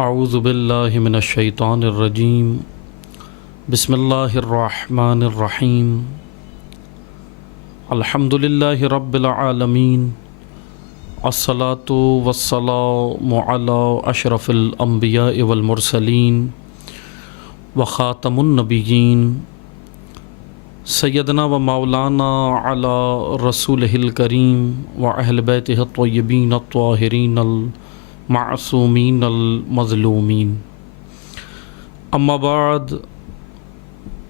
اعوذ باللہ من الشیطان الرجیم بسم اللہ الرحمن الرحیم الحمد للہ رب العالمین الصلاۃ والسلام علی اشرف الانبیاء والمرسلین وخاتم النبیین سیدنا و مولانا علی رسولہ الکریم و اہل بیتہ الطیبین الطاہرین المعصومین المظلومین اما بعد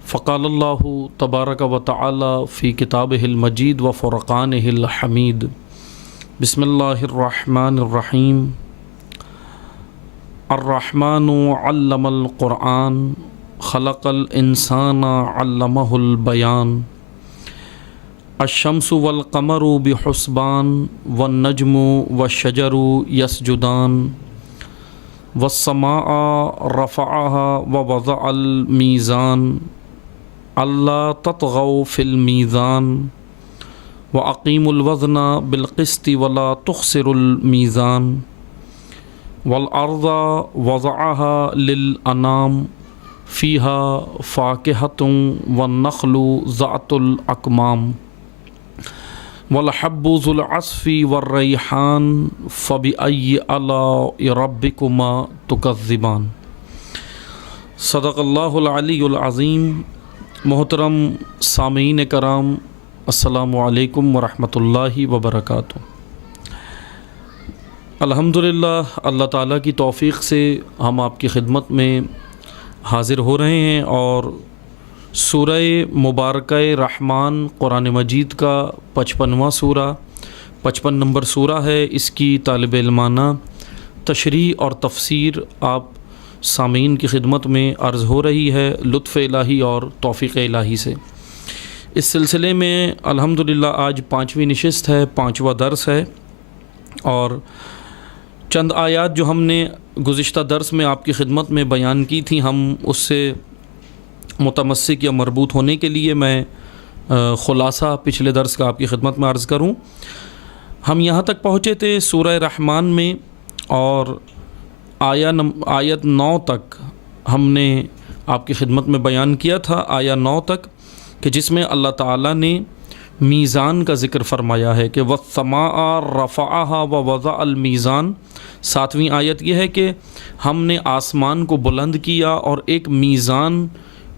فقال اللہ تبارک و تعالی فی کتابہ المجید و فرقانہ الحمید بسم اللہ الرحمن الرحیم الرحمن علم القرآن خلق الانسان علمہ البیان الشمس والقمر بحسبان والنجم والشجر یسجدان والسماء رفعها ووضع الميزان الا تطغوا في الميزان واقیموا الوزن بالقسط ولا تخسروا الميزان والارض وضعها للانام فيها فاكهة والنخل ذات الاكمام والحب ذو العصف والریحان فبأي آلاء ربكما تكذبان۔ صدق اللہ العلی العظیم۔ محترم سامعین کرام، السلام علیکم ورحمۃ اللہ وبرکاتہ۔ الحمدللہ اللہ تعالیٰ کی توفیق سے ہم آپ کی خدمت میں حاضر ہو رہے ہیں اور سورہ مبارکہ رحمان قرآن مجید کا 55واں سورہ 55 نمبر سورہ ہے، اس کی طالب علمانہ تشریح اور تفسیر آپ سامعین کی خدمت میں عرض ہو رہی ہے لطف الہی اور توفیق الہی سے۔ اس سلسلے میں الحمدللہ آج 5ویں نشست ہے، 5واں درس ہے، اور چند آیات جو ہم نے گزشتہ درس میں آپ کی خدمت میں بیان کی تھیں، ہم اس سے متمسک یا مربوط ہونے کے لیے میں خلاصہ پچھلے درس کا آپ کی خدمت میں عرض کروں۔ ہم یہاں تک پہنچے تھے سورہ رحمان میں، اور آیت 9 تک ہم نے آپ کی خدمت میں بیان کیا تھا، آیت 9 تک، کہ جس میں اللہ تعالیٰ نے میزان کا ذکر فرمایا ہے کہ وَالسَّمَاءَ رَفَعَهَا وَوَضَعَ الْمِيزَانَ۔ 7ویں آیت یہ ہے کہ ہم نے آسمان کو بلند کیا اور ایک میزان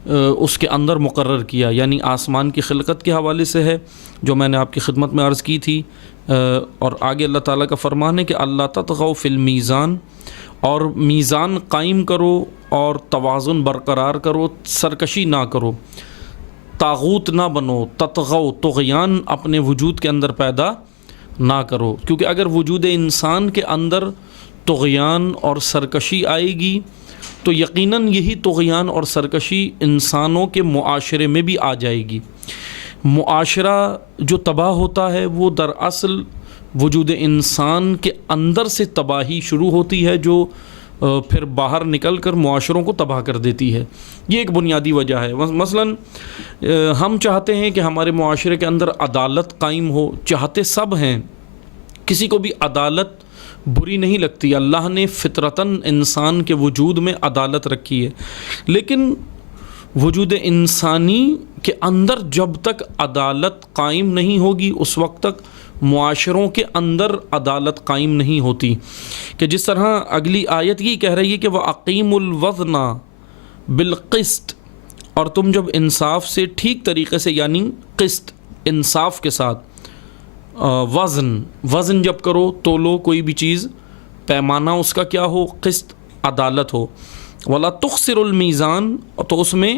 اس کے اندر مقرر کیا، یعنی آسمان کی خلقت کے حوالے سے ہے جو میں نے آپ کی خدمت میں عرض کی تھی، اور آگے اللہ تعالیٰ کا فرمان ہے کہ اللہ تطغوا فی المیزان، اور میزان قائم کرو اور توازن برقرار کرو، سرکشی نہ کرو، طاغوت نہ بنو، تطغوا طغیان اپنے وجود کے اندر پیدا نہ کرو، کیونکہ اگر وجود انسان کے اندر طغیان اور سرکشی آئے گی تو یقیناً یہی طغیان اور سرکشی انسانوں کے معاشرے میں بھی آ جائے گی۔ معاشرہ جو تباہ ہوتا ہے وہ دراصل وجود انسان کے اندر سے تباہی شروع ہوتی ہے، جو پھر باہر نکل کر معاشروں کو تباہ کر دیتی ہے۔ یہ ایک بنیادی وجہ ہے۔ مثلاً ہم چاہتے ہیں کہ ہمارے معاشرے کے اندر عدالت قائم ہو، چاہتے سب ہیں، کسی کو بھی عدالت بری نہیں لگتی، اللہ نے فطرتاً انسان کے وجود میں عدالت رکھی ہے، لیکن وجود انسانی کے اندر جب تک عدالت قائم نہیں ہوگی اس وقت تک معاشروں کے اندر عدالت قائم نہیں ہوتی، کہ جس طرح اگلی آیت یہ کہہ رہی ہے کہ وَأَقِيمُوا الْوَزْنَ بِالْقِسْطِ، اور تم جب انصاف سے ٹھیک طریقے سے، یعنی قسط انصاف کے ساتھ، وزن جب کرو، تولو کوئی بھی چیز، پیمانہ اس کا کیا ہو، قسط، عدالت ہو، وَلَا تُخْسِرُوا الْمِيزَانَ، تو اس میں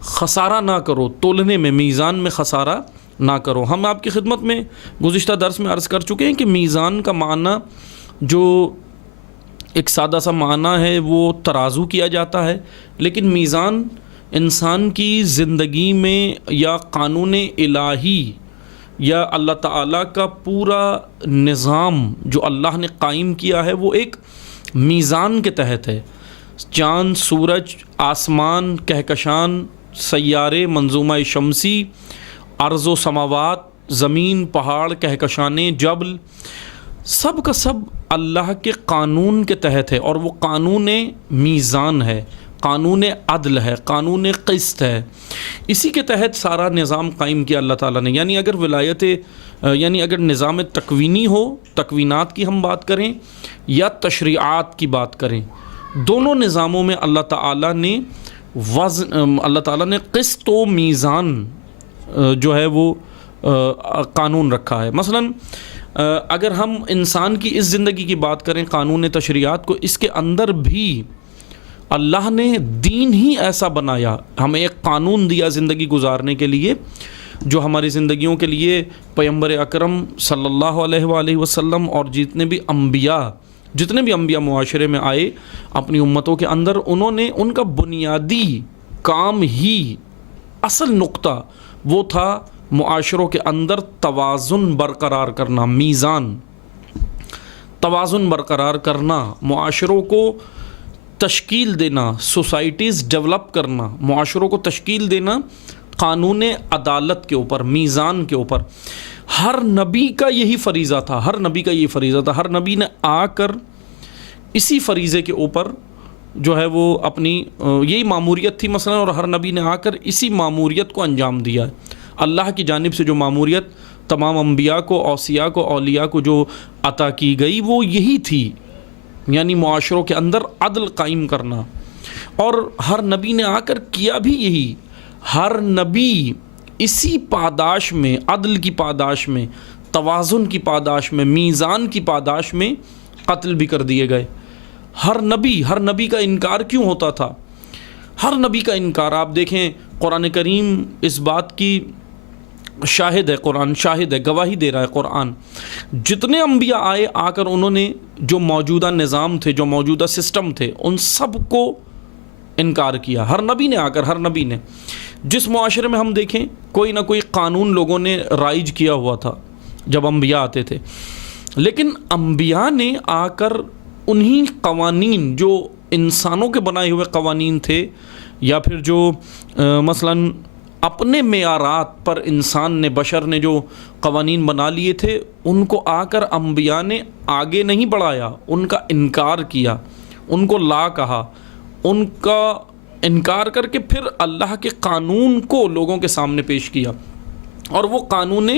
خسارہ نہ کرو، تولنے میں، میزان میں خسارہ نہ کرو۔ ہم آپ کی خدمت میں گزشتہ درس میں عرض کر چکے ہیں کہ میزان کا معنی جو ایک سادہ سا معنی ہے وہ ترازو کیا جاتا ہے، لیکن میزان انسان کی زندگی میں یا قانون الہی یا اللہ تعالیٰ کا پورا نظام جو اللہ نے قائم کیا ہے وہ ایک میزان کے تحت ہے۔ چاند، سورج، آسمان، کہکشان، سیارے، منظومہ شمسی، ارض و سماوات، زمین، پہاڑ، کہکشانیں، جبل، سب کا سب اللہ کے قانون کے تحت ہے، اور وہ قانون میزان ہے، قانون عدل ہے، قانون قسط ہے. اسی کے تحت سارا نظام قائم کیا اللہ تعالیٰ نے. یعنی اگر یعنی اگر نظام تکوینی ہو، تکوینات کی ہم بات کریں یا تشریعات کی بات کریں، دونوں نظاموں میں اللہ تعالیٰ نے قسط و میزان جو ہے وہ قانون رکھا ہے. مثلا اگر ہم انسان کی اس زندگی کی بات کریں، قانون تشریعات کو، اس کے اندر بھی اللہ نے دین ہی ایسا بنایا، ہمیں ایک قانون دیا زندگی گزارنے کے لیے، جو ہماری زندگیوں کے لیے پیغمبر اکرم صلی اللہ علیہ وآلہ وسلم اور جتنے بھی انبیاء معاشرے میں آئے اپنی امتوں کے اندر، انہوں نے ان کا بنیادی کام ہی، اصل نقطہ وہ تھا معاشروں کے اندر توازن برقرار کرنا، میزان، توازن برقرار کرنا، معاشروں کو تشکیل دینا، سوسائٹیز ڈیولپ کرنا، معاشروں کو تشکیل دینا قانون عدالت کے اوپر، میزان کے اوپر. ہر نبی کا یہی فریضہ تھا، ہر نبی نے آ کر اسی فریضے کے اوپر جو ہے وہ اپنی یہی ماموریت تھی مثلا، اور ہر نبی نے آ کر اسی ماموریت کو انجام دیا ہے. اللہ کی جانب سے جو ماموریت تمام انبیاء کو، اوصیاء کو، اولیاء کو جو عطا کی گئی وہ یہی تھی، یعنی معاشروں کے اندر عدل قائم کرنا. اور ہر نبی نے آ کر کیا بھی یہی. ہر نبی اسی پاداش میں، عدل کی پاداش میں، توازن کی پاداش میں، میزان کی پاداش میں قتل بھی کر دیے گئے. ہر نبی کا انکار کیوں ہوتا تھا؟ ہر نبی کا انکار، آپ دیکھیں قرآن کریم اس بات کی شاہد ہے، قرآن شاہد ہے، گواہی دے رہا ہے قرآن. جتنے انبیاء آئے، آ کر انہوں نے جو موجودہ نظام تھے، جو موجودہ سسٹم تھے، ان سب کو انکار کیا. ہر نبی نے آ کر، ہر نبی نے جس معاشرے میں ہم دیکھیں کوئی نہ کوئی قانون لوگوں نے رائج کیا ہوا تھا جب انبیاء آتے تھے، لیکن انبیاء نے آ کر انہی قوانین جو انسانوں کے بنائے ہوئے قوانین تھے، یا پھر جو مثلاً اپنے معیارات پر انسان نے، بشر نے جو قوانین بنا لیے تھے، ان کو آ کر انبیاء نے آگے نہیں بڑھایا، ان کا انکار کیا، ان کو لا کہا، ان کا انکار کر کے پھر اللہ کے قانون کو لوگوں کے سامنے پیش کیا. اور وہ قانون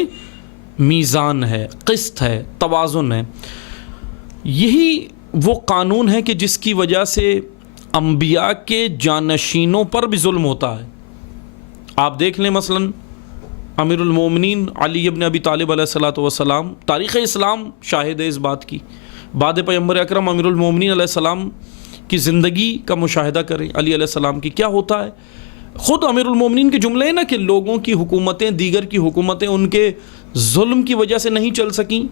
میزان ہے، قسط ہے، توازن ہے. یہی وہ قانون ہے کہ جس کی وجہ سے انبیاء کے جانشینوں پر بھی ظلم ہوتا ہے. آپ دیکھ لیں مثلا امیر المومنین علی ابن ابی طالب علیہ الصلوۃ والسلام، تاریخ اسلام شاہد ہے اس بات کی. بعد پیغمبر اکرم امیر المومنین علیہ السلام کی زندگی کا مشاہدہ کریں، علی علیہ السلام کی کیا ہوتا ہے. خود امیر المومنین کے جملے ہیں نا کہ لوگوں کی حکومتیں، دیگر کی حکومتیں ان کے ظلم کی وجہ سے نہیں چل سکیں،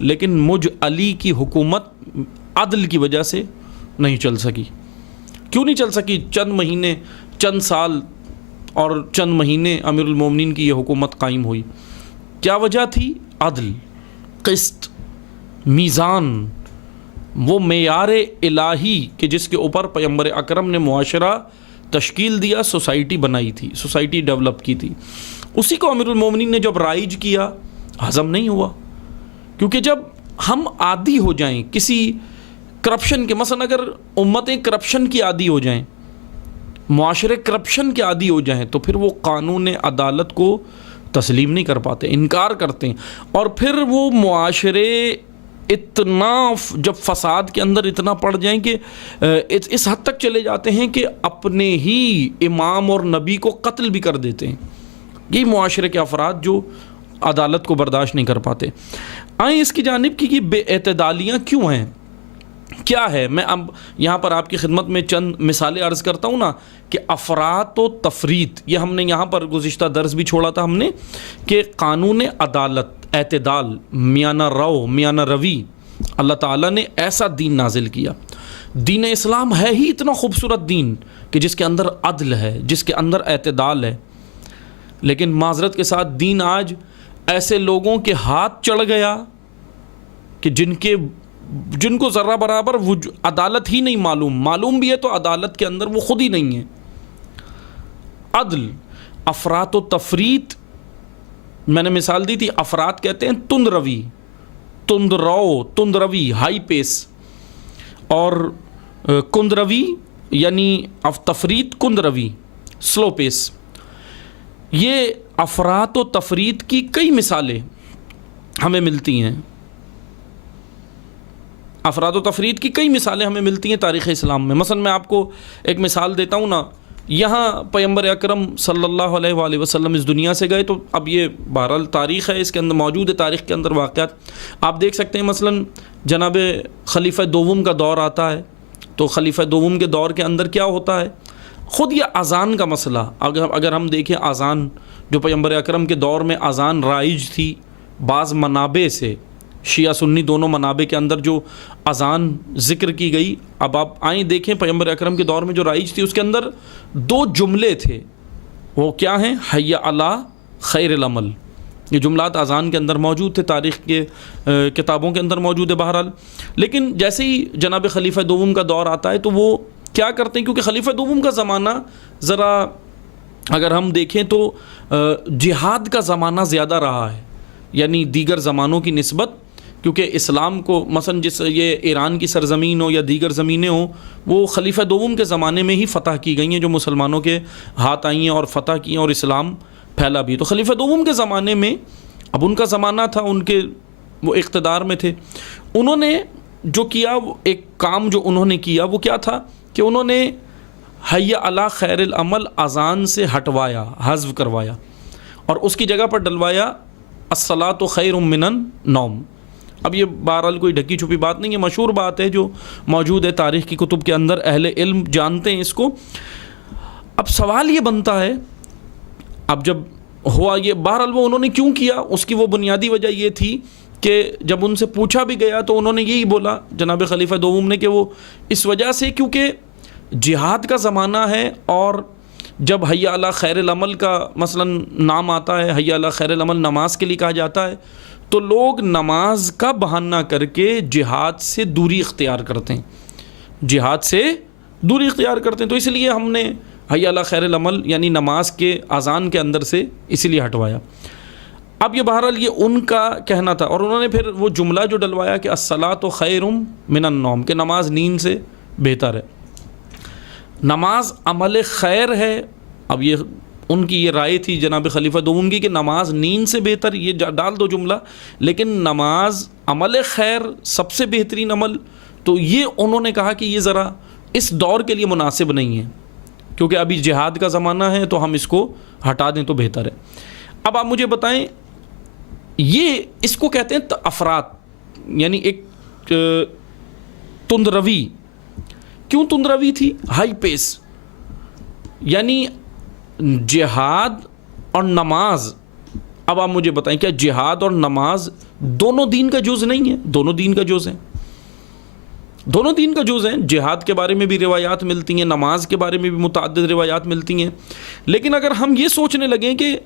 لیکن مجھ علی کی حکومت عدل کی وجہ سے نہیں چل سکی. کیوں نہیں چل سکی؟ چند مہینے، چند سال اور چند مہینے امیر المومنین کی یہ حکومت قائم ہوئی. کیا وجہ تھی؟ عدل، قسط، میزان، وہ معیار الہی کہ جس کے اوپر پیغمبر اکرم نے معاشرہ تشکیل دیا، سوسائٹی بنائی تھی، سوسائٹی ڈیولپ کی تھی. اسی کو امیر المومنین نے جب رائج کیا، ہضم نہیں ہوا. کیونکہ جب ہم عادی ہو جائیں کسی کرپشن کے، مثلا اگر امتیں کرپشن کی عادی ہو جائیں، معاشرے کرپشن کے عادی ہو جائیں، تو پھر وہ قانون عدالت کو تسلیم نہیں کر پاتے، انکار کرتے ہیں. اور پھر وہ معاشرے اتنا جب فساد کے اندر اتنا پڑ جائیں کہ اس حد تک چلے جاتے ہیں کہ اپنے ہی امام اور نبی کو قتل بھی کر دیتے ہیں. یہ معاشرے کے افراد جو عدالت کو برداشت نہیں کر پاتے. آئیں اس کی جانب کی بے اعتدالیاں کیوں ہیں، کیا ہے. میں اب یہاں پر آپ کی خدمت میں چند مثالیں عرض کرتا ہوں نا کہ افراط و تفریط، یہ ہم نے یہاں پر گزشتہ درس بھی چھوڑا تھا ہم نے کہ قانون عدالت، اعتدال، میانہ روی، اللہ تعالیٰ نے ایسا دین نازل کیا. دین اسلام ہے ہی اتنا خوبصورت دین کہ جس کے اندر عدل ہے، جس کے اندر اعتدال ہے. لیکن معذرت کے ساتھ دین آج ایسے لوگوں کے ہاتھ چڑھ گیا کہ جن کو ذرہ برابر عدالت ہی نہیں معلوم بھی ہے تو عدالت کے اندر وہ خود ہی نہیں ہے. عدل، افراط و تفریط، میں نے مثال دی تھی، افراد کہتے ہیں تند روی، تندروی ہائی پیس، اور کندروی یعنی تفریط، کندروی سلو پیس. یہ افراط و تفریط کی کئی مثالیں ہمیں ملتی ہیں، افراد و تفریط کی کئی مثالیں ہمیں ملتی ہیں تاریخ اسلام میں. مثلا میں آپ کو ایک مثال دیتا ہوں نا، یہاں پیغمبر اکرم صلی اللہ علیہ وآلہ وسلم اس دنیا سے گئے، تو اب یہ بہرحال تاریخ ہے، اس کے اندر موجود ہے، تاریخ کے اندر واقعات آپ دیکھ سکتے ہیں. مثلا جناب خلیفہ دوم کا دور آتا ہے، تو خلیفہ دوم کے دور کے اندر کیا ہوتا ہے، خود یہ اذان کا مسئلہ اگر ہم دیکھیں، اذان جو پیغمبر اکرم کے دور میں اذان رائج تھی، بعض منابع سے شیعہ سنی دونوں منابع کے اندر جو اذان ذکر کی گئی، اب آپ آئیں دیکھیں پیغمبر اکرم کے دور میں جو رائج تھی، اس کے اندر 2 جملے تھے. وہ کیا ہیں؟ حی علی خیر العمل. یہ جملات اذان کے اندر موجود تھے، تاریخ کے کتابوں کے اندر موجود ہے بہرحال. لیکن جیسے ہی جناب خلیفہ دوم کا دور آتا ہے تو وہ کیا کرتے ہیں، کیونکہ خلیفہ دوم کا زمانہ ذرا اگر ہم دیکھیں تو جہاد کا زمانہ زیادہ رہا ہے، یعنی دیگر زمانوں کی نسبت، کیونکہ اسلام کو مثلا جس یہ ایران کی سرزمین ہو یا دیگر زمینیں ہوں، وہ خلیفہ دوم کے زمانے میں ہی فتح کی گئی ہیں، جو مسلمانوں کے ہاتھ آئی ہیں اور فتح کی ہیں اور اسلام پھیلا بھی. تو خلیفہ دوم کے زمانے میں، اب ان کا زمانہ تھا، ان کے وہ اقتدار میں تھے، انہوں نے جو کیا، ایک کام جو انہوں نے کیا وہ کیا تھا کہ انہوں نے حی علی خیر العمل اذان سے ہٹوایا، حذف کروایا، اور اس کی جگہ پر ڈلوایا الصلاۃ خیر من النوم. اب یہ بہرحال کوئی ڈھکی چھپی بات نہیں ہے، مشہور بات ہے جو موجود ہے تاریخ کی کتب کے اندر، اہل علم جانتے ہیں اس کو. اب سوال یہ بنتا ہے، اب جب ہوا یہ بہرحال وہ انہوں نے کیوں کیا، اس کی وہ بنیادی وجہ یہ تھی کہ جب ان سے پوچھا بھی گیا تو انہوں نے یہی بولا جناب خلیفہ دوم نے کہ وہ اس وجہ سے کیونکہ جہاد کا زمانہ ہے، اور جب حی علی خیر العمل کا مثلا نام آتا ہے، حی علی خیر العمل نماز کے لیے کہا جاتا ہے، تو لوگ نماز کا بہانہ کر کے جہاد سے دوری اختیار کرتے ہیں، جہاد سے دوری اختیار کرتے ہیں. تو اس لیے ہم نے حی علی خیر العمل یعنی نماز کے اذان کے اندر سے اسی لیے ہٹوایا. اب یہ بہرحال یہ ان کا کہنا تھا، اور انہوں نے پھر وہ جملہ جو ڈلوایا کہ الصلاۃ خیر من النوم، کہ نماز نیند سے بہتر ہے، نماز عمل خیر ہے. اب یہ ان کی یہ رائے تھی جناب خلیفہ دوم کی کہ نماز نیند سے بہتر، یہ ڈال دو جملہ، لیکن نماز عمل خیر سب سے بہترین عمل. تو یہ انہوں نے کہا کہ یہ ذرا اس دور کے لیے مناسب نہیں ہے، کیونکہ ابھی جہاد کا زمانہ ہے، تو ہم اس کو ہٹا دیں تو بہتر ہے. اب آپ مجھے بتائیں، یہ اس کو کہتے ہیں افراط، یعنی ایک تندروی. کیوں تندروی تھی؟ ہائی پیس، یعنی جہاد اور نماز. اب آپ مجھے بتائیں کیا جہاد اور نماز دونوں دین کا جز نہیں ہے؟ دونوں دین کا جز ہیں، دونوں دین کا جز ہیں. جہاد کے بارے میں بھی روایات ملتی ہیں، نماز کے بارے میں بھی متعدد روایات ملتی ہیں. لیکن اگر ہم یہ سوچنے لگیں کہ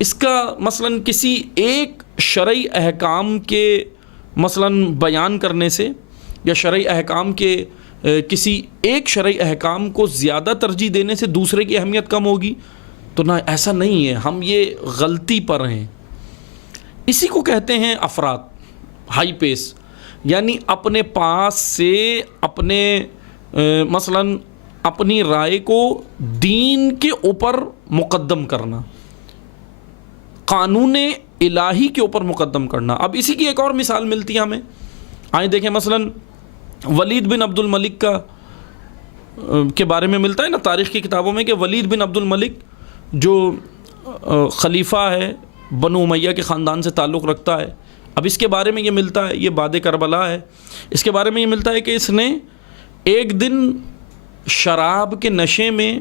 اس کا مثلا کسی ایک شرعی احکام کے مثلا بیان کرنے سے، یا شرعی احکام کے کسی ایک شرعی احکام کو زیادہ ترجیح دینے سے دوسرے کی اہمیت کم ہوگی، تو نہ، ایسا نہیں ہے. ہم یہ غلطی پر ہیں. اسی کو کہتے ہیں افراط، ہائی پیس، یعنی اپنے پاس سے اپنے مثلا اپنی رائے کو دین کے اوپر مقدم کرنا، قانون الہی کے اوپر مقدم کرنا. اب اسی کی ایک اور مثال ملتی ہے ہمیں. آئیں دیکھیں، مثلا ولید بن عبد الملک کے بارے میں ملتا ہے نا تاریخ کی کتابوں میں، کہ ولید بن عبد الملک جو خلیفہ ہے، بنو امیہ کے خاندان سے تعلق رکھتا ہے. اب اس کے بارے میں یہ ملتا ہے، یہ بعد کربلا ہے، اس کے بارے میں یہ ملتا ہے کہ اس نے ایک دن شراب کے نشے میں،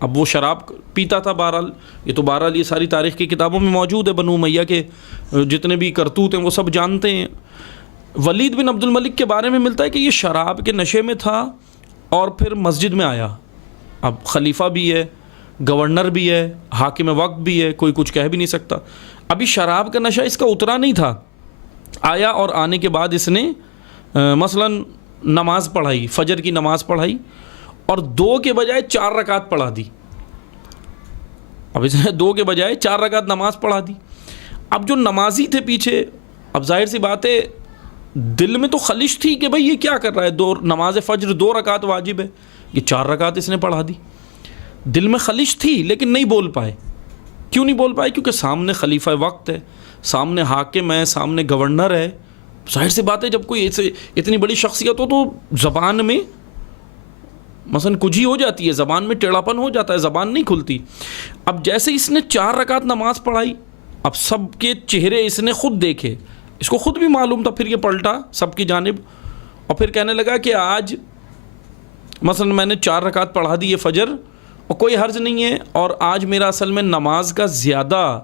اب وہ شراب پیتا تھا، بہرحال یہ ساری تاریخ کی کتابوں میں موجود ہے، بنو امیہ کے جتنے بھی کرتوت ہیں وہ سب جانتے ہیں. ولید بن عبد الملک کے بارے میں ملتا ہے کہ یہ شراب کے نشے میں تھا اور پھر مسجد میں آیا. اب خلیفہ بھی ہے، گورنر بھی ہے، حاکم وقت بھی ہے، کوئی کچھ کہہ بھی نہیں سکتا. ابھی شراب کا نشہ اس کا اترا نہیں تھا. آیا اور آنے کے بعد اس نے مثلا نماز پڑھائی، فجر کی نماز پڑھائی، اور 2 کے بجائے 4 رکعت پڑھا دی. اب اس نے 2 کے بجائے 4 رکعت نماز پڑھا دی. اب جو نمازی تھے پیچھے، اب ظاہر سی بات ہے دل میں تو خلش تھی کہ بھئی یہ کیا کر رہا ہے، نماز فجر 2 رکعت واجب ہے، یہ 4 رکعت اس نے پڑھا دی. دل میں خلش تھی لیکن نہیں بول پائے. کیوں نہیں بول پائے؟ کیونکہ سامنے خلیفہ وقت ہے، سامنے حاکم ہے، سامنے گورنر ہے. ظاہر سی بات ہے جب کوئی اتنی بڑی شخصیت ہو تو زبان میں مثلا کجھی ہو جاتی ہے، زبان میں ٹیڑھاپن ہو جاتا ہے، زبان نہیں کھلتی. اب جیسے اس نے 4 رکعت نماز پڑھائی، اب سب کے چہرے اس نے خود دیکھے، اس کو خود بھی معلوم تھا. پھر یہ پلٹا سب کی جانب اور پھر کہنے لگا کہ آج مثلا میں نے 4 رکعت پڑھا دی یہ فجر اور کوئی حرج نہیں ہے، اور آج میرا اصل میں نماز کا زیادہ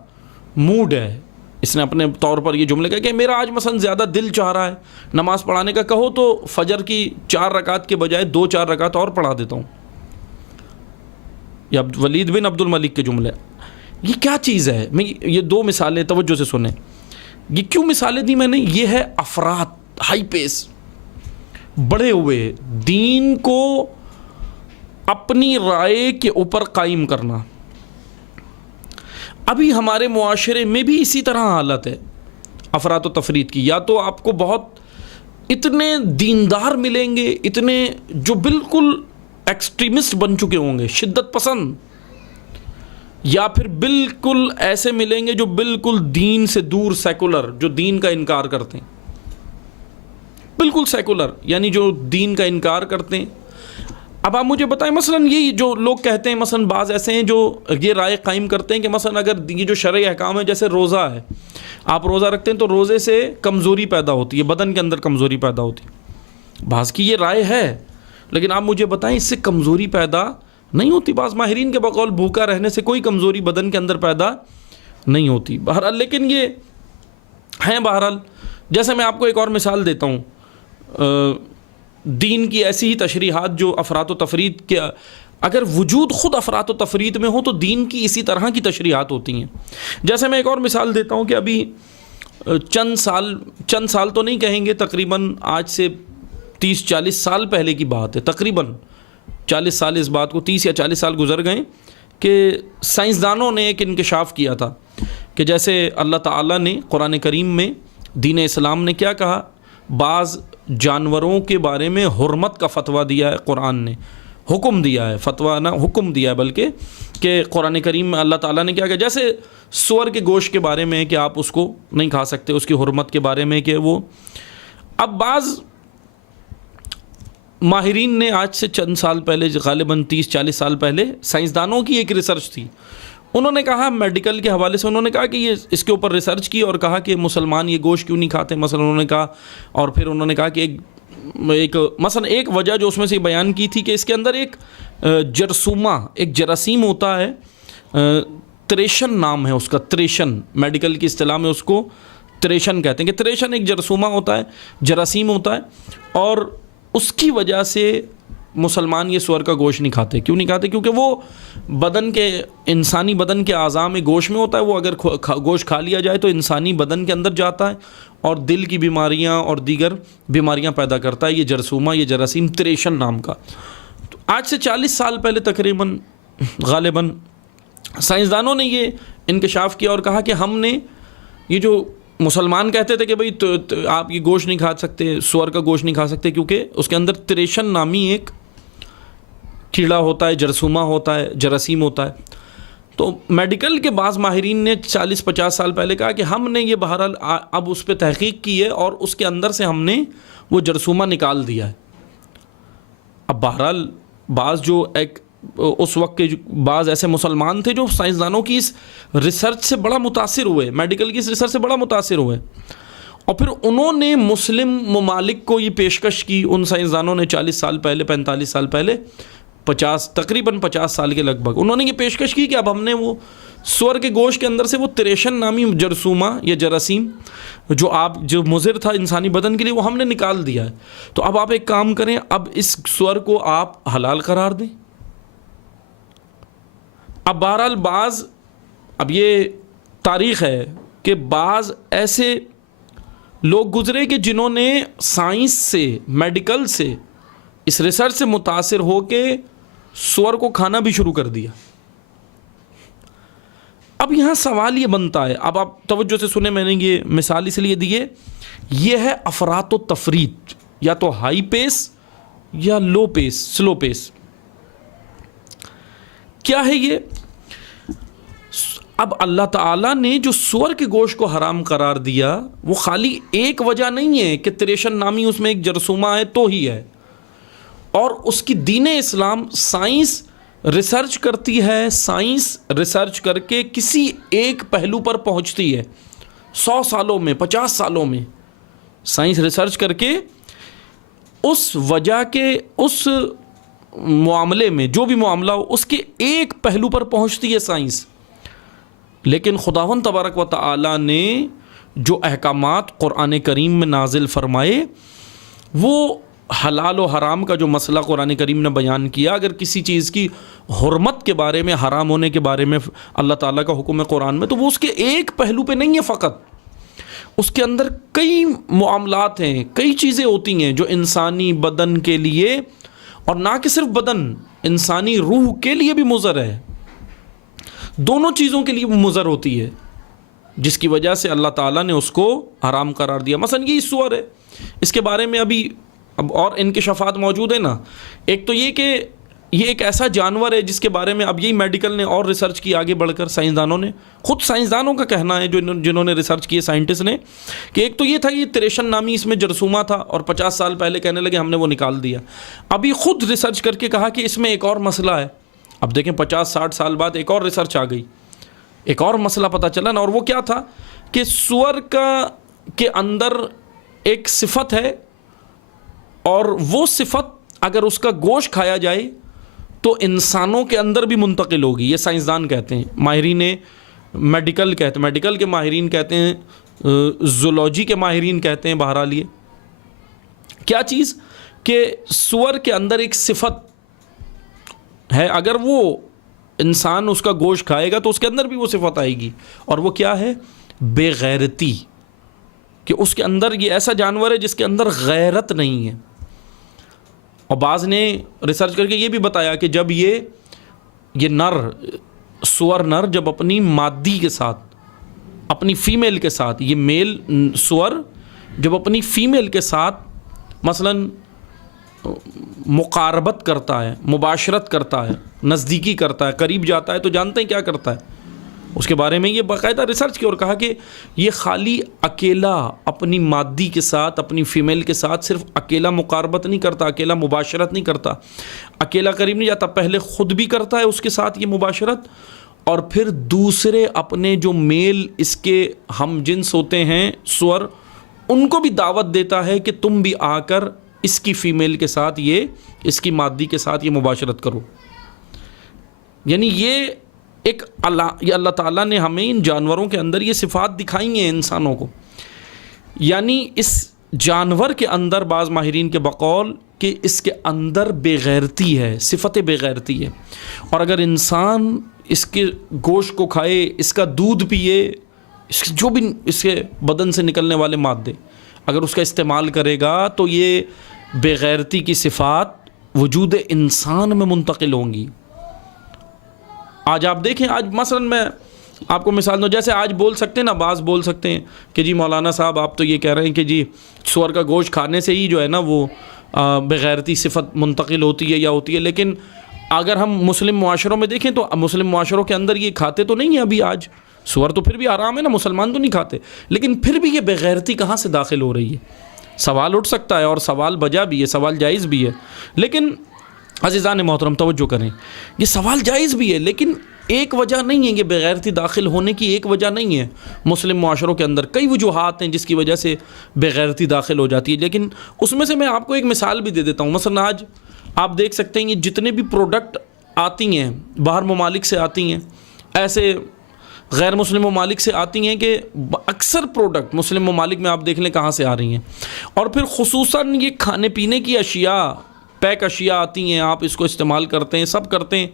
موڈ ہے. اس نے اپنے طور پر یہ جملے کہا کہ میرا آج مثلا زیادہ دل چاہ رہا ہے نماز پڑھانے کا، کہو تو فجر کی 4 رکعت کے بجائے 2-4 رکعت اور پڑھا دیتا ہوں. یہ ولید بن عبد الملک کے جملے. یہ کیا چیز ہے؟ میں یہ 2 مثالیں توجہ سے سنیں. یہ کیوں مثالیں دی میں نے؟ یہ ہے افراد، ہائی پیس، بڑھے ہوئے دین کو اپنی رائے کے اوپر قائم کرنا. ابھی ہمارے معاشرے میں بھی اسی طرح حالت ہے افراط و تفریط کی. یا تو آپ کو بہت اتنے دیندار ملیں گے، اتنے جو بالکل ایکسٹریمسٹ بن چکے ہوں گے، شدت پسند، یا پھر بالکل ایسے ملیں گے جو بالکل دین سے دور، سیکولر، جو دین کا انکار کرتے ہیں، بالکل سیکولر، یعنی جو دین کا انکار کرتے ہیں. اب آپ مجھے بتائیں، مثلا یہ جو لوگ کہتے ہیں، مثلا بعض ایسے ہیں جو یہ رائے قائم کرتے ہیں کہ مثلا اگر یہ جو شرعی احکام ہے، جیسے روزہ ہے، آپ روزہ رکھتے ہیں تو روزے سے کمزوری پیدا ہوتی ہے، بدن کے اندر کمزوری پیدا ہوتی ہے. بعض کی یہ رائے ہے، لیکن آپ مجھے بتائیں اس سے کمزوری پیدا نہیں ہوتی. بعض ماہرین کے بقول بھوکا رہنے سے کوئی کمزوری بدن کے اندر پیدا نہیں ہوتی. بہرحال لیکن یہ ہیں، بہرحال جیسے میں آپ کو ایک اور مثال دیتا ہوں، دین کی ایسی ہی تشریحات جو افراط و تفریط کے، اگر وجود خود افراط و تفریط میں ہو تو دین کی اسی طرح کی تشریحات ہوتی ہیں. جیسے میں ایک اور مثال دیتا ہوں کہ ابھی چند سال تو نہیں کہیں گے، تقریباً آج سے 30-40 سال پہلے کی بات ہے، تقریباً 40 سال اس بات کو، 30 یا 40 سال گزر گئے، کہ سائنسدانوں نے ایک انکشاف کیا تھا کہ جیسے اللہ تعالیٰ نے قرآن کریم میں، دین اسلام نے کیا کہا، بعض جانوروں کے بارے میں حرمت کا فتویٰ دیا ہے. قرآن نے حکم دیا ہے، فتویٰ نہ حکم دیا ہے بلکہ، کہ قرآن کریم میں اللہ تعالیٰ نے کیا کہا، جیسے سور کے گوشت کے بارے میں کہ آپ اس کو نہیں کھا سکتے، اس کی حرمت کے بارے میں کہ وہ. اب بعض ماہرین نے آج سے چند سال پہلے، غالباً 30-40 سال پہلے، سائنسدانوں کی ایک ریسرچ تھی، انہوں نے کہا میڈیکل کے حوالے سے، انہوں نے کہا کہ یہ اس کے اوپر ریسرچ کی اور کہا کہ مسلمان یہ گوشت کیوں نہیں کھاتے مثلا. انہوں نے کہا، اور پھر انہوں نے کہا کہ مثلا ایک وجہ جو اس میں سے بیان کی تھی کہ اس کے اندر ایک جرثومہ، ایک جراثیم ہوتا ہے، تریشن نام ہے اس کا، تریشن، میڈیکل کی اصطلاح میں اس کو تریشن کہتے ہیں، کہ تریشن ایک جرثومہ ہوتا ہے، جراثیم ہوتا ہے، اور اس کی وجہ سے مسلمان یہ سور کا گوشت نہیں کھاتے. کیوں نہیں کھاتے؟ کیونکہ وہ بدن کے، انسانی بدن کے اعضاء میں گوشت میں ہوتا ہے، وہ اگر گوشت کھا لیا جائے تو انسانی بدن کے اندر جاتا ہے اور دل کی بیماریاں اور دیگر بیماریاں پیدا کرتا ہے. یہ جرثومہ، یہ جراثیم تریشن نام کا. تو آج سے 40 سال پہلے تقریباً، غالباً سائنسدانوں نے یہ انکشاف کیا اور کہا کہ ہم نے یہ جو مسلمان کہتے تھے کہ بھئی آپ یہ گوشت نہیں کھا سکتے، سور کا گوشت نہیں کھا سکتے، کیونکہ اس کے اندر تریشن نامی ایک کیڑا ہوتا ہے، جرثومہ ہوتا ہے، جراثیم ہوتا ہے. تو میڈیکل کے بعض ماہرین نے 40-50 سال پہلے کہا کہ ہم نے یہ بہرحال اب اس پہ تحقیق کی ہے اور اس کے اندر سے ہم نے وہ جرثومہ نکال دیا ہے. اب بہرحال بعض جو ایک اس وقت کے بعض ایسے مسلمان تھے جو سائنسدانوں کی اس ریسرچ سے بڑا متاثر ہوئے، میڈیکل کی اس ریسرچ سے بڑا متاثر ہوئے، اور پھر انہوں نے مسلم ممالک کو یہ پیشکش کی. ان سائنسدانوں نے 40 سال پہلے، 45 سال پہلے، تقریباً 50 سال کے لگ بھگ، انہوں نے یہ پیشکش کی کہ اب ہم نے وہ سور کے گوشت کے اندر سے وہ تریشن نامی جرثومہ یا جراثیم جو مضر تھا انسانی بدن کے لیے، وہ ہم نے نکال دیا ہے. تو اب آپ ایک کام کریں، اب اس سور کو آپ حلال قرار دیں. اب بہرحال اب یہ تاریخ ہے کہ بعض ایسے لوگ گزرے کہ جنہوں نے سائنس سے، میڈیکل سے، اس ریسرچ سے متاثر ہو کے سور کو کھانا بھی شروع کر دیا. اب یہاں سوال یہ بنتا ہے، اب آپ توجہ سے سنیں، میں نے یہ مثال اس لیے دی ہے یہ ہے افراط و تفریط، یا تو ہائی پیس یا لو پیس، سلو پیس. کیا ہے یہ؟ اب اللہ تعالیٰ نے جو سور کے گوشت کو حرام قرار دیا وہ خالی ایک وجہ نہیں ہے کہ تریشن نامی اس میں ایک جرثومہ ہے تو ہی ہے، اور اس کی دین اسلام سائنس ریسرچ کرتی ہے، سائنس ریسرچ کر کے کسی ایک پہلو پر پہنچتی ہے. 100 سالوں میں، 50 سالوں میں سائنس ریسرچ کر کے اس وجہ کے، اس معاملے میں جو بھی معاملہ ہو اس کے ایک پہلو پر پہنچتی ہے سائنس. لیکن خداوند تبارک و تعالی نے جو احکامات قرآن کریم میں نازل فرمائے، وہ حلال و حرام کا جو مسئلہ قرآن کریم نے بیان کیا، اگر کسی چیز کی حرمت کے بارے میں، حرام ہونے کے بارے میں اللہ تعالیٰ کا حکم ہے قرآن میں، تو وہ اس کے ایک پہلو پہ نہیں ہے فقط، اس کے اندر کئی معاملات ہیں، کئی چیزیں ہوتی ہیں جو انسانی بدن کے لیے، اور نہ کہ صرف بدن، انسانی روح کے لیے بھی مضر ہے، دونوں چیزوں کے لیے مضر ہوتی ہے، جس کی وجہ سے اللہ تعالیٰ نے اس کو حرام قرار دیا. مثلا یہ سور ہے، اس کے بارے میں ابھی اب اور انکشافات موجود ہیں نا. ایک تو یہ کہ یہ ایک ایسا جانور ہے جس کے بارے میں اب یہی میڈیکل نے اور ریسرچ کی آگے بڑھ کر، سائنسدانوں نے، خود سائنسدانوں کا کہنا ہے جنہوں نے ریسرچ کی ہے، سائنٹسٹ نے، کہ ایک تو یہ تھا یہ تریشن نامی اس میں جرثومہ تھا، اور 50 سال پہلے کہنے لگے ہم نے وہ نکال دیا. ابھی خود ریسرچ کر کے کہا کہ اس میں ایک اور مسئلہ ہے. اب دیکھیں 50-60 سال بعد ایک اور ریسرچ آ گئی، ایک اور مسئلہ پتہ چلا نا. اور وہ کیا تھا کہ سور کے اندر ایک صفت ہے، اور وہ صفت اگر اس کا گوشت کھایا جائے تو انسانوں کے اندر بھی منتقل ہوگی. یہ سائنسدان کہتے ہیں، ماہرین میڈیکل کہتے ہیں، میڈیکل کے ماہرین کہتے ہیں، زولوجی کے ماہرین کہتے ہیں. بہرحال یہ کیا چیز کہ سور کے اندر ایک صفت ہے، اگر وہ انسان اس کا گوشت کھائے گا تو اس کے اندر بھی وہ صفت آئے گی، اور وہ کیا ہے؟ بے غیرتی. کہ اس کے اندر یہ ایسا جانور ہے جس کے اندر غیرت نہیں ہے. اور بعض نے ریسرچ کر کے یہ بھی بتایا کہ جب یہ نر، سور نر جب اپنی مادی کے ساتھ، اپنی فیمیل کے ساتھ، یہ میل سور جب اپنی فیمیل کے ساتھ مثلاً مقاربت کرتا ہے، مباشرت کرتا ہے، نزدیکی کرتا ہے، قریب جاتا ہے، تو جانتے ہیں کیا کرتا ہے؟ اس کے بارے میں یہ باقاعدہ ریسرچ کیا اور کہا کہ یہ خالی اکیلا اپنی مادی کے ساتھ، اپنی فیمیل کے ساتھ صرف اکیلا مقاربت نہیں کرتا، اکیلا مباشرت نہیں کرتا، اکیلا قریب نہیں جاتا، پہلے خود بھی کرتا ہے اس کے ساتھ یہ مباشرت، اور پھر دوسرے اپنے جو میل اس کے ہم جنس ہوتے ہیں سور، ان کو بھی دعوت دیتا ہے کہ تم بھی آ کر اس کی فیمیل کے ساتھ، یہ اس کی مادی کے ساتھ یہ مباشرت کرو. یعنی یہ اللہ تعالیٰ نے ہمیں ان جانوروں کے اندر یہ صفات دکھائی ہیں انسانوں کو. یعنی اس جانور کے اندر بعض ماہرین کے بقول کہ اس کے اندر بے غیرتی ہے، صفت بے غیرتی ہے. اور اگر انسان اس کے گوشت کو کھائے، اس کا دودھ پیے، جو بھی اس کے بدن سے نکلنے والے مادے اگر اس کا استعمال کرے گا تو یہ بے غیرتی کی صفات وجود انسان میں منتقل ہوں گی. آج آپ دیکھیں، آج مثلا میں آپ کو مثال دوں، جیسے آج بول سکتے ہیں نا، بعض بول سکتے ہیں کہ جی مولانا صاحب آپ تو یہ کہہ رہے ہیں کہ جی سور کا گوشت کھانے سے ہی جو ہے نا وہ بغیرتی صفت منتقل ہوتی ہے یا ہوتی ہے. لیکن اگر ہم مسلم معاشروں میں دیکھیں تو مسلم معاشروں کے اندر یہ کھاتے تو نہیں ہیں ابھی آج. سور تو پھر بھی حرام ہے نا، مسلمان تو نہیں کھاتے، لیکن پھر بھی یہ بغیرتی کہاں سے داخل ہو رہی ہے؟ سوال اٹھ سکتا ہے، اور سوال بجا بھی ہے، سوال جائز بھی ہے. لیکن عزیزان محترم توجہ کریں، یہ سوال جائز بھی ہے، لیکن ایک وجہ نہیں ہے، یہ بغیرتی داخل ہونے کی ایک وجہ نہیں ہے. مسلم معاشروں کے اندر کئی وجوہات ہیں جس کی وجہ سے بغیرتی داخل ہو جاتی ہے. لیکن اس میں سے میں آپ کو ایک مثال بھی دے دیتا ہوں. مثلا آج آپ دیکھ سکتے ہیں یہ جتنے بھی پروڈکٹ آتی ہیں باہر ممالک سے آتی ہیں، ایسے غیر مسلم ممالک سے آتی ہیں کہ اکثر پروڈکٹ مسلم ممالک میں آپ دیکھ لیں کہاں سے آ رہی ہیں. اور پھر خصوصاً یہ کھانے پینے کی اشیاء، پیک اشیاء آتی ہیں، آپ اس کو استعمال کرتے ہیں، سب کرتے ہیں،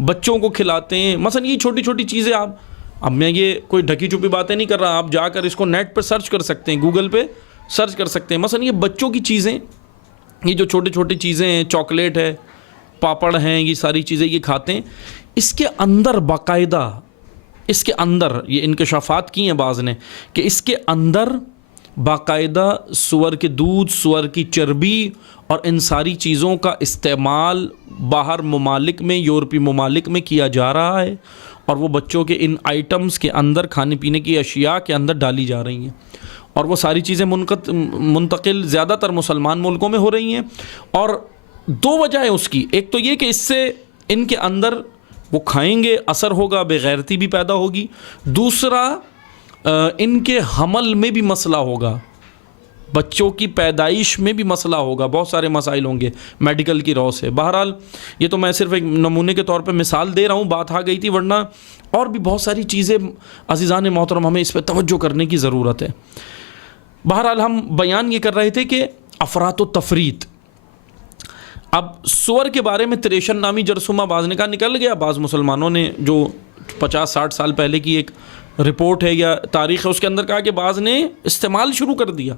بچوں کو کھلاتے ہیں. مثلا یہ چھوٹی چھوٹی چیزیں اب میں یہ کوئی ڈھکی چھپی باتیں نہیں کر رہا، آپ جا کر اس کو نیٹ پہ سرچ کر سکتے ہیں، گوگل پہ سرچ کر سکتے ہیں. مثلا یہ بچوں کی چیزیں، یہ جو چھوٹی چھوٹی چیزیں ہیں، چاکلیٹ ہے، پاپڑ ہیں، یہ ساری چیزیں یہ کھاتے ہیں. اس کے اندر باقاعدہ، اس کے اندر یہ انکشافات کی ہیں بعض نے کہ اس کے اندر باقاعدہ سور کے دودھ، سور کی چربی اور ان ساری چیزوں کا استعمال باہر ممالک میں، یورپی ممالک میں کیا جا رہا ہے، اور وہ بچوں کے ان آئٹمز کے اندر، کھانے پینے کی اشیاء کے اندر ڈالی جا رہی ہیں، اور وہ ساری چیزیں منتقل زیادہ تر مسلمان ملکوں میں ہو رہی ہیں۔ اور دو وجہ ہے اس کی، ایک تو یہ کہ اس سے ان کے اندر وہ کھائیں گے اثر ہوگا، بے غیرتی بھی پیدا ہوگی، دوسرا ان کے حمل میں بھی مسئلہ ہوگا، بچوں کی پیدائش میں بھی مسئلہ ہوگا، بہت سارے مسائل ہوں گے میڈیکل کی رو سے۔ بہرحال یہ تو میں صرف ایک نمونے کے طور پہ مثال دے رہا ہوں، بات آ گئی تھی، ورنہ اور بھی بہت ساری چیزیں عزیزان محترم ہمیں اس پہ توجہ کرنے کی ضرورت ہے۔ بہرحال ہم بیان یہ کر رہے تھے کہ افراط و تفریط۔ اب سور کے بارے میں تریشن نامی جرثومہ بعض نے کہا نکل گیا، بعض مسلمانوں نے جو 50-60 سال پہلے کی ایک رپورٹ ہے یا تاریخ ہے اس کے اندر کہا کہ بعض نے استعمال شروع کر دیا،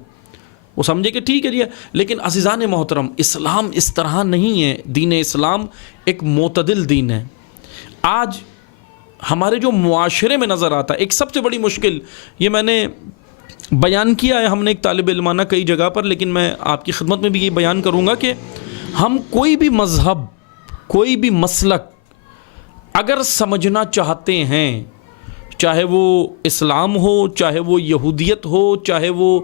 وہ سمجھے کہ ٹھیک ہے جی، لیکن عزیزان محترم اسلام اس طرح نہیں ہے، دین اسلام ایک معتدل دین ہے۔ آج ہمارے جو معاشرے میں نظر آتا ہے ایک سب سے بڑی مشکل، یہ میں نے بیان کیا ہے، ہم نے ایک طالب علمانہ کئی جگہ پر، لیکن میں آپ کی خدمت میں بھی یہ بیان کروں گا کہ ہم کوئی بھی مذہب، کوئی بھی مسلک اگر سمجھنا چاہتے ہیں، چاہے وہ اسلام ہو، چاہے وہ یہودیت ہو، چاہے وہ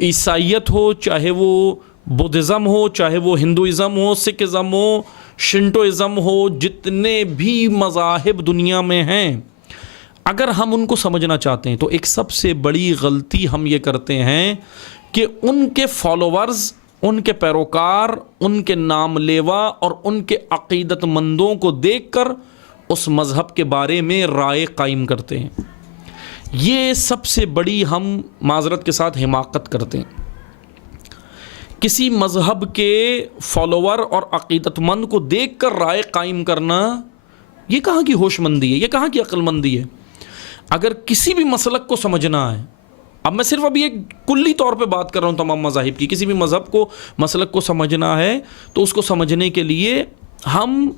عیسائیت ہو، چاہے وہ بدھزم ہو، چاہے وہ ہندوازم ہو، سکھزم ہو، شنٹوازم ہو، جتنے بھی مذاہب دنیا میں ہیں، اگر ہم ان کو سمجھنا چاہتے ہیں تو ایک سب سے بڑی غلطی ہم یہ کرتے ہیں کہ ان کے فالوورز، ان کے پیروکار، ان کے نام لیوا اور ان کے عقیدت مندوں کو دیکھ کر اس مذہب کے بارے میں رائے قائم کرتے ہیں۔ یہ سب سے بڑی ہم معذرت کے ساتھ حماقت کرتے ہیں۔ کسی مذہب کے فالوور اور عقیدت مند کو دیکھ کر رائے قائم کرنا، یہ کہاں کی ہوش مندی ہے، یہ کہاں کی عقل مندی ہے؟ اگر کسی بھی مسلک کو سمجھنا ہے، اب میں صرف ابھی ایک کلی طور پہ بات کر رہا ہوں تمام مذاہب کی، کسی بھی مذہب کو، مسلک کو سمجھنا ہے تو اس کو سمجھنے کے لیے ہم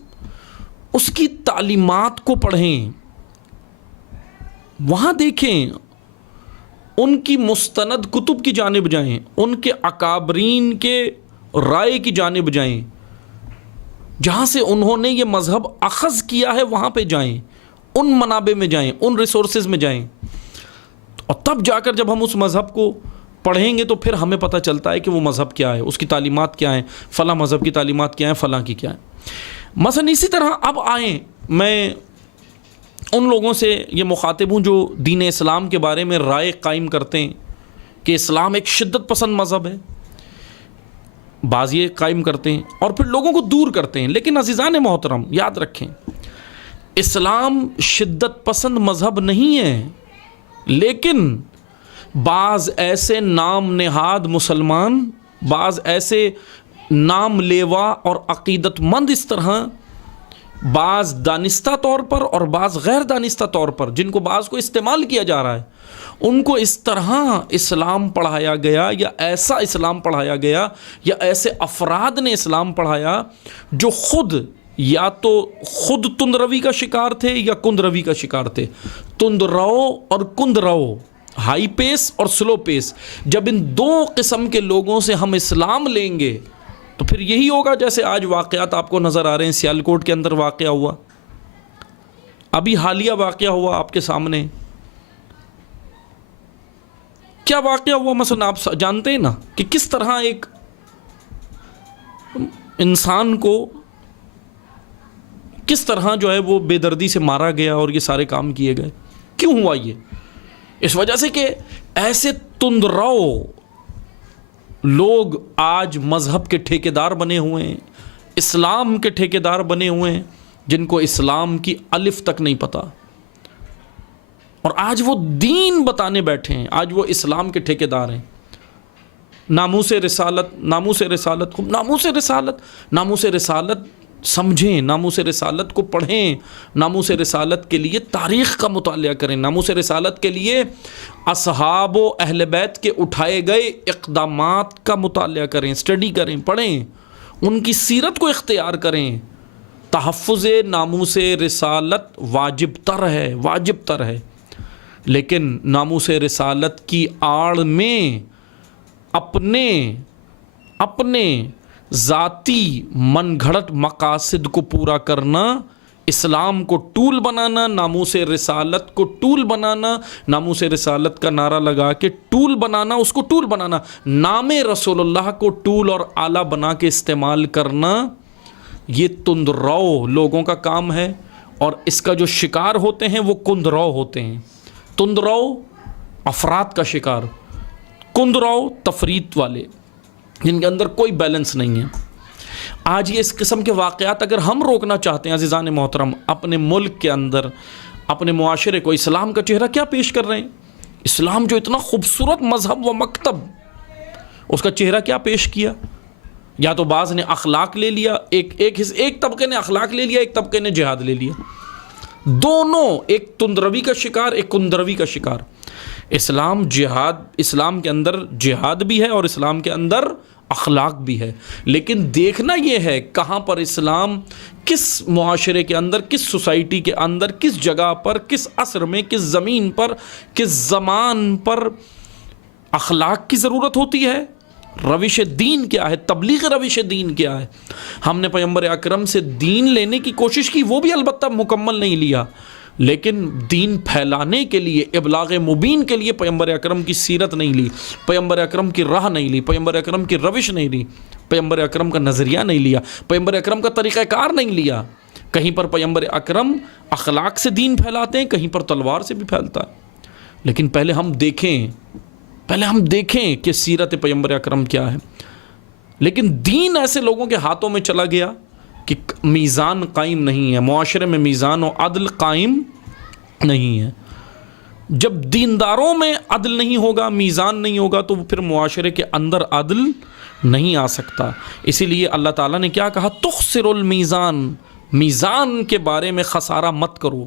اس کی تعلیمات کو پڑھیں، وہاں دیکھیں، ان کی مستند کتب کی جانب جائیں، ان کے اکابرین کے رائے کی جانب جائیں، جہاں سے انہوں نے یہ مذہب اخذ کیا ہے وہاں پہ جائیں، ان منابع میں جائیں، ان ریسورسز میں جائیں، اور تب جا کر جب ہم اس مذہب کو پڑھیں گے تو پھر ہمیں پتہ چلتا ہے کہ وہ مذہب کیا ہے، اس کی تعلیمات کیا ہیں، فلاں مذہب کی تعلیمات کیا ہیں، فلاں کی کیا ہیں۔ مثلا اسی طرح اب آئیں، میں ان لوگوں سے یہ مخاطب ہوں جو دین اسلام کے بارے میں رائے قائم کرتے ہیں کہ اسلام ایک شدت پسند مذہب ہے، بعض یہ قائم کرتے ہیں اور پھر لوگوں کو دور کرتے ہیں۔ لیکن عزیزان محترم یاد رکھیں، اسلام شدت پسند مذہب نہیں ہے، لیکن بعض ایسے نام نہاد مسلمان، بعض ایسے نام لیوا اور عقیدت مند اس طرح، بعض دانستہ طور پر اور بعض غیر دانستہ طور پر، جن کو بعض کو استعمال کیا جا رہا ہے، ان کو اس طرح اسلام پڑھایا گیا یا ایسا اسلام پڑھایا گیا یا ایسے افراد نے اسلام پڑھایا جو خود یا تو خود تند روی کا شکار تھے یا کند روی کا شکار تھے۔ تند رو اور کند رو، ہائی پیس اور سلو پیس، جب ان دو قسم کے لوگوں سے ہم اسلام لیں گے تو پھر یہی ہوگا جیسے آج واقعات آپ کو نظر آ رہے ہیں۔ سیالکوٹ کے اندر واقعہ ہوا، ابھی حالیہ واقعہ ہوا آپ کے سامنے، کیا واقعہ ہوا؟ مثلا آپ جانتے ہیں نا کہ کس طرح ایک انسان کو کس طرح جو ہے وہ بے دردی سے مارا گیا اور یہ سارے کام کیے گئے۔ کیوں ہوا یہ؟ اس وجہ سے کہ ایسے تندرو لوگ آج مذہب کے ٹھیکیدار بنے ہوئے ہیں، اسلام کے ٹھیکیدار بنے ہوئے ہیں، جن کو اسلام کی الف تک نہیں پتہ، اور آج وہ دین بتانے بیٹھے ہیں، آج وہ اسلام کے ٹھیکیدار ہیں۔ ناموس رسالت، ناموس رسالت، خوب ناموس رسالت، ناموس رسالت سمجھیں، ناموس رسالت کو پڑھیں، ناموس رسالت کے لیے تاریخ کا مطالعہ کریں، ناموس رسالت کے لیے اصحاب و اہل بیت کے اٹھائے گئے اقدامات کا مطالعہ کریں، اسٹڈی کریں، پڑھیں، ان کی سیرت کو اختیار کریں۔ تحفظ ناموس رسالت واجب تر ہے، واجب تر ہے، لیکن ناموس رسالت کی آڑ میں اپنے ذاتی من گھڑت مقاصد کو پورا کرنا، اسلام کو ٹول بنانا، ناموس رسالت کو ٹول بنانا، ناموس رسالت کا نعرہ لگا کے ٹول بنانا، اس کو ٹول بنانا، نام رسول اللہ کو ٹول اور آلہ بنا کے استعمال کرنا، یہ تندرو لوگوں کا کام ہے، اور اس کا جو شکار ہوتے ہیں وہ کندرو ہوتے ہیں۔ تندرو افراد کا شکار، کندرو تفریط والے جن کے اندر کوئی بیلنس نہیں ہے۔ آج یہ اس قسم کے واقعات اگر ہم روکنا چاہتے ہیں عزیزان محترم، اپنے ملک کے اندر، اپنے معاشرے کو اسلام کا چہرہ کیا پیش کر رہے ہیں؟ اسلام جو اتنا خوبصورت مذہب و مکتب، اس کا چہرہ کیا پیش کیا؟ یا تو بعض نے اخلاق لے لیا، ایک طبقے نے اخلاق لے لیا، ایک طبقے نے جہاد لے لیا، دونوں ایک تندروی کا شکار، ایک کندروی کا شکار۔ اسلام کے اندر جہاد بھی ہے اور اسلام کے اندر اخلاق بھی ہے، لیکن دیکھنا یہ ہے کہاں پر اسلام کس معاشرے کے اندر، کس سوسائٹی کے اندر، کس جگہ پر، کس عصر میں، کس زمین پر، کس زمان پر اخلاق کی ضرورت ہوتی ہے، روش دین کیا ہے، تبلیغ روش دین کیا ہے۔ ہم نے پیغمبر اکرم سے دین لینے کی کوشش کی، وہ بھی البتہ مکمل نہیں لیا، لیکن دین پھیلانے کے لیے، ابلاغ مبین کے لیے پیغمبر اکرم کی سیرت نہیں لی، پیغمبر اکرم کی راہ نہیں لی، پیغمبر اکرم کی روش نہیں لی، پیغمبر اکرم کا نظریہ نہیں لیا، پیغمبر اکرم کا طریقہ کار نہیں لیا۔ کہیں پر پیغمبر اکرم اخلاق سے دین پھیلاتے ہیں، کہیں پر تلوار سے بھی پھیلتا ہے۔ لیکن پہلے ہم دیکھیں کہ سیرت پیغمبر اکرم کیا ہے۔ لیکن دین ایسے لوگوں کے ہاتھوں میں چلا گیا کہ میزان قائم نہیں ہے، معاشرے میں میزان و عدل قائم نہیں ہے۔ جب دینداروں میں عدل نہیں ہوگا، میزان نہیں ہوگا، تو پھر معاشرے کے اندر عدل نہیں آ سکتا۔ اسی لیے اللہ تعالیٰ نے کیا کہا؟ تخسر المیزان، میزان کے بارے میں خسارہ مت کرو۔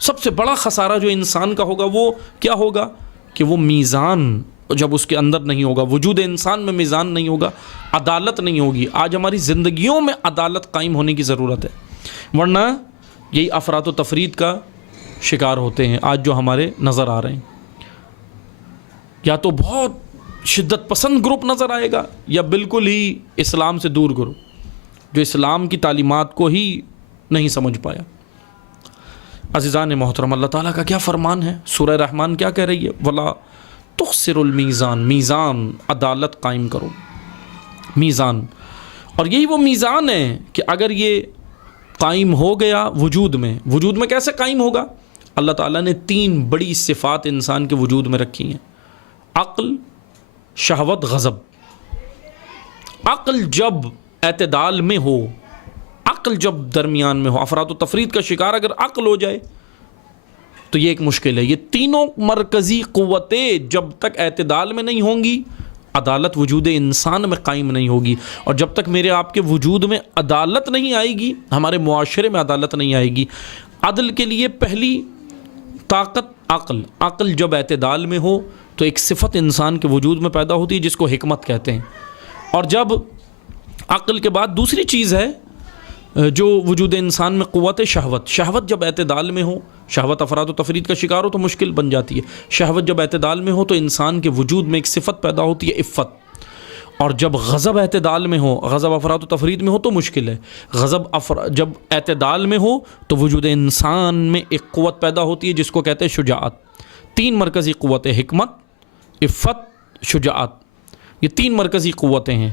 سب سے بڑا خسارہ جو انسان کا ہوگا وہ کیا ہوگا؟ کہ وہ میزان جب اس کے اندر نہیں ہوگا، وجود انسان میں میزان نہیں ہوگا، عدالت نہیں ہوگی۔ آج ہماری زندگیوں میں عدالت قائم ہونے کی ضرورت ہے، ورنہ یہی افراط و تفریط کا شکار ہوتے ہیں آج جو ہمارے نظر آ رہے ہیں۔ یا تو بہت شدت پسند گروپ نظر آئے گا، یا بالکل ہی اسلام سے دور گروپ جو اسلام کی تعلیمات کو ہی نہیں سمجھ پایا۔ عزیزان محترم، اللہ تعالیٰ کا کیا فرمان ہے؟ سورہ رحمان کیا کہہ رہی ہے؟ وَلَا تُخْسِرُ الْمِيزَان، میزان، عدالت قائم کرو، میزان۔ اور یہی وہ میزان ہے کہ اگر یہ قائم ہو گیا وجود میں کیسے قائم ہوگا؟ اللہ تعالیٰ نے 3 بڑی صفات انسان کے وجود میں رکھی ہیں: عقل، شہوت، غضب۔ عقل جب اعتدال میں ہو، عقل جب درمیان میں ہو، افراط و تفریط کا شکار اگر عقل ہو جائے تو یہ ایک مشکل ہے۔ یہ تینوں مرکزی قوتیں جب تک اعتدال میں نہیں ہوں گی، عدالت وجود انسان میں قائم نہیں ہوگی۔ اور جب تک میرے آپ کے وجود میں عدالت نہیں آئے گی، ہمارے معاشرے میں عدالت نہیں آئے گی۔ عدل کے لیے پہلی طاقت عقل جب اعتدال میں ہو تو ایک صفت انسان کے وجود میں پیدا ہوتی ہے جس کو حکمت کہتے ہیں۔ اور جب عقل کے بعد دوسری چیز ہے جو وجود انسان میں قوت شہوت جب اعتدال میں ہو، شہوت افراط و تفریط کا شکار ہو تو مشکل بن جاتی ہے۔ شہوت جب اعتدال میں ہو تو انسان کے وجود میں ایک صفت پیدا ہوتی ہے، عفت۔ اور جب غضب اعتدال میں ہو، غضب افراط و تفریط میں ہو تو مشکل ہے۔ جب اعتدال میں ہو تو وجود انسان میں ایک قوت پیدا ہوتی ہے جس کو کہتے ہیں شجاعت۔ 3 مرکزی قوتیں، حکمت، عفت، شجاعت، یہ 3 مرکزی قوتیں ہیں۔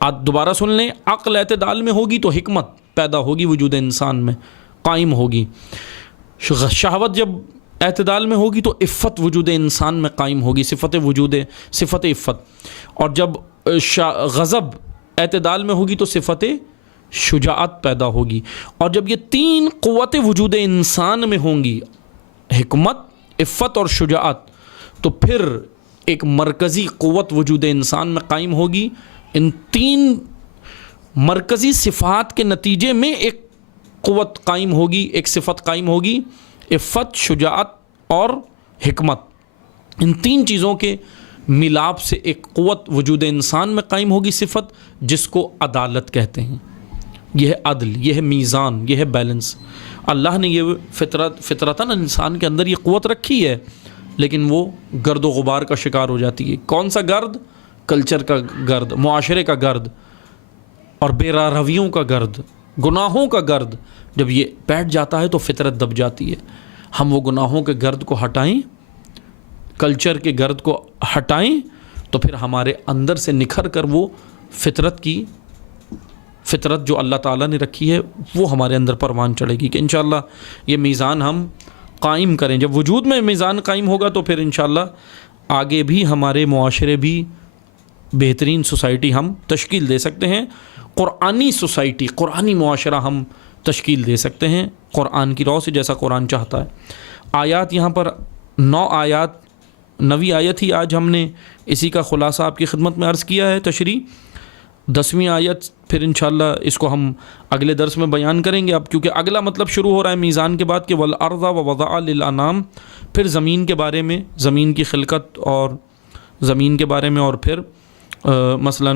آپ دوبارہ سن لیں، عقل اعتدال میں ہوگی تو حکمت پیدا ہوگی، وجود انسان میں قائم ہوگی۔ شہوت جب اعتدال میں ہوگی تو عفت وجود انسان میں قائم ہوگی، صفت عفت۔ اور جب غضب اعتدال میں ہوگی تو صفت شجاعت پیدا ہوگی۔ اور جب یہ 3 قوتیں وجود انسان میں ہوں گی، حکمت، عفت اور شجاعت، تو پھر ایک مرکزی قوت وجود انسان میں قائم ہوگی۔ ان 3 مرکزی صفات کے نتیجے میں ایک قوت قائم ہوگی، ایک صفت قائم ہوگی، عفت، شجاعت اور حکمت۔ ان 3 چیزوں کے ملاپ سے ایک قوت وجود انسان میں قائم ہوگی، صفت جس کو عدالت کہتے ہیں۔ یہ ہے عدل، یہ ہے میزان، یہ ہے بیلنس۔ اللہ نے یہ فطرتاً انسان کے اندر یہ قوت رکھی ہے، لیکن وہ گرد و غبار کا شکار ہو جاتی ہے۔ کون سا گرد؟ کلچر کا گرد، معاشرے کا گرد اور بے راہ رویوں کا گرد، گناہوں کا گرد جب یہ بیٹھ جاتا ہے تو فطرت دب جاتی ہے۔ ہم وہ گناہوں کے گرد کو ہٹائیں، کلچر کے گرد کو ہٹائیں، تو پھر ہمارے اندر سے نکھر کر وہ فطرت جو اللہ تعالیٰ نے رکھی ہے وہ ہمارے اندر پروان چڑھے گی کہ انشاءاللہ یہ میزان ہم قائم کریں۔ جب وجود میں میزان قائم ہوگا تو پھر انشاءاللہ آگے بھی ہمارے معاشرے بھی بہترین سوسائٹی ہم تشکیل دے سکتے ہیں، قرآنی سوسائٹی، قرآنی معاشرہ ہم تشکیل دے سکتے ہیں قرآن کی راہ سے، جیسا قرآن چاہتا ہے۔ آیات یہاں پر 9 آیات، 9ویں آیت ہی آج ہم نے اسی کا خلاصہ آپ کی خدمت میں عرض کیا ہے تشریح۔ 10ویں آیت پھر انشاءاللہ اس کو ہم اگلے درس میں بیان کریں گے، اب کیونکہ اگلا مطلب شروع ہو رہا ہے میزان کے بعد کہ والارض ووضع للانام، پھر زمین کے بارے میں، زمین کی خلقت اور زمین کے بارے میں، اور پھر مثلا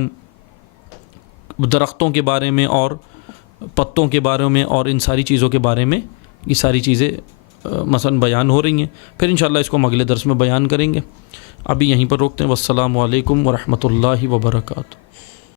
درختوں کے بارے میں اور پتوں کے بارے میں اور ان ساری چیزوں کے بارے میں، یہ ساری چیزیں مثلا بیان ہو رہی ہیں۔ پھر انشاءاللہ اس کو ہم اگلے درس میں بیان کریں گے۔ ابھی یہیں پر روکتے ہیں۔ والسلام علیکم ورحمۃ اللہ وبرکاتہ۔